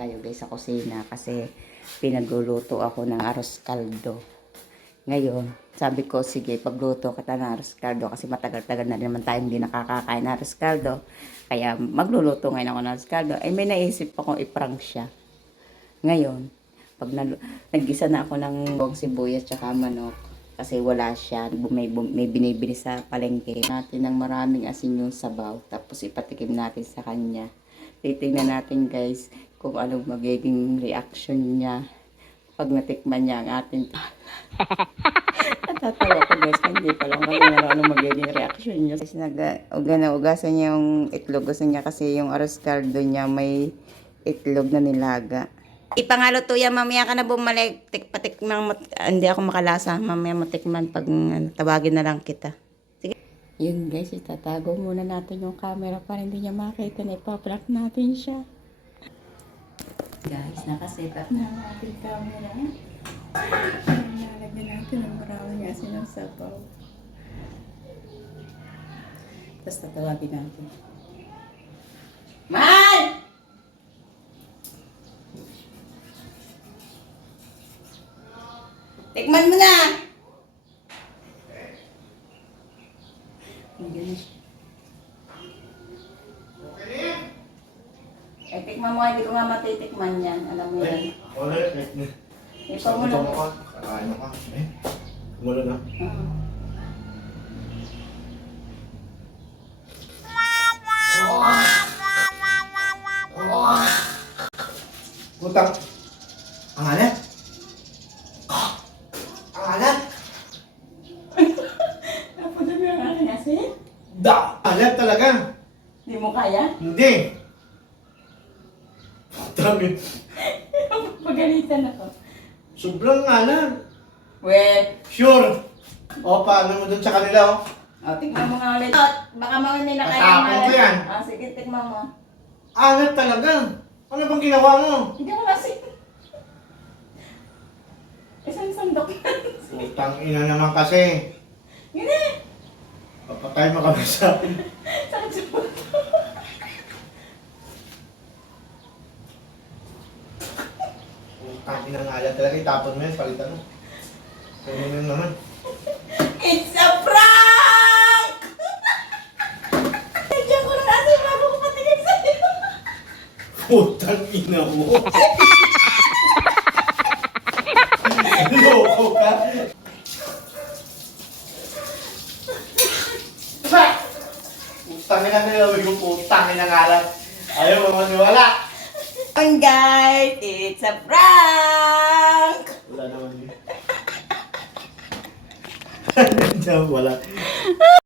tayo guys sa kusina kasi pinagluluto ako ng aros kaldo. Ngayon, sabi ko, sige, pagluto kita ng aros kaldo kasi matagal-tagal na rin naman tayo hindi nakakakain ng aros kaldo. Kaya magluluto ngayon ako ng aros kaldo. Ay may naisip akong iprank siya. Ngayon, pag nal- nag-gisa na ako ng buong sibuyas tsaka manok, kasi wala siya, may, may binibili sa palengke. Natin ng maraming asin yung sabaw, tapos ipatikim natin sa kanya. Titingnan natin guys kung anong magiging reaction niya pag natikman niya ang ating Natatawa ko guys, hindi pa lang kasi ano, ano magiging reaction niya. Kasi nag uga na ugasan niya yung itlog. Gusto niya kasi yung aros caldo niya may itlog na nilaga. Ipangalo to yan, mamaya ka na bumalik. Tik, patikman mo. Hindi ako makalasa. Mamaya matikman pag ano, tawagin na lang kita. Sige. Yun guys, itatago muna natin yung camera para hindi niya makita na ipaplak natin siya. Guys, nakaset up na ang ating camera. Nalagyan natin ang maraming asin ng sabaw. Tapos tatawagin natin. Mal! Tikman mo na! Hindi na siya. Eh, tikman mo, hindi ko nga matitikman yan. Alam mo yan. Wala, eh. Ikaw mo ka. Kakain ka. Eh, kumulo na. Oo. Utang. Ang alat. Ang alat. Napadami ang aking asin? Da! Alat talaga. Hindi mo kaya? Hindi. Dami. Pagalitan ako. Sobrang alat. We, Sure. O, paano mo dun sa kanila, oh? oh, tikman mo nga ulit. Oh, baka mga hindi na kaya Tatapon ko yan. Ah, sige, tikman mo. Alat talaga. Ano bang ginawa mo? Hindi ko kasi. Isang sandok. Utang ina naman kasi. Hindi. Papatay mo kami sa akin. Sakit sa puto. Utang ina ng alat talaga. Itapon mo yan, palitan mo. Mo yun naman. It's a prank! Nandiyan ko ng asin bago ko patingin sa'yo. Utang ina mo. Loko ka. Utang ina nilawin ko putang ina ng alat. Ayaw mo maniwala. And guys, it's a prank! Wala naman yun. Wala.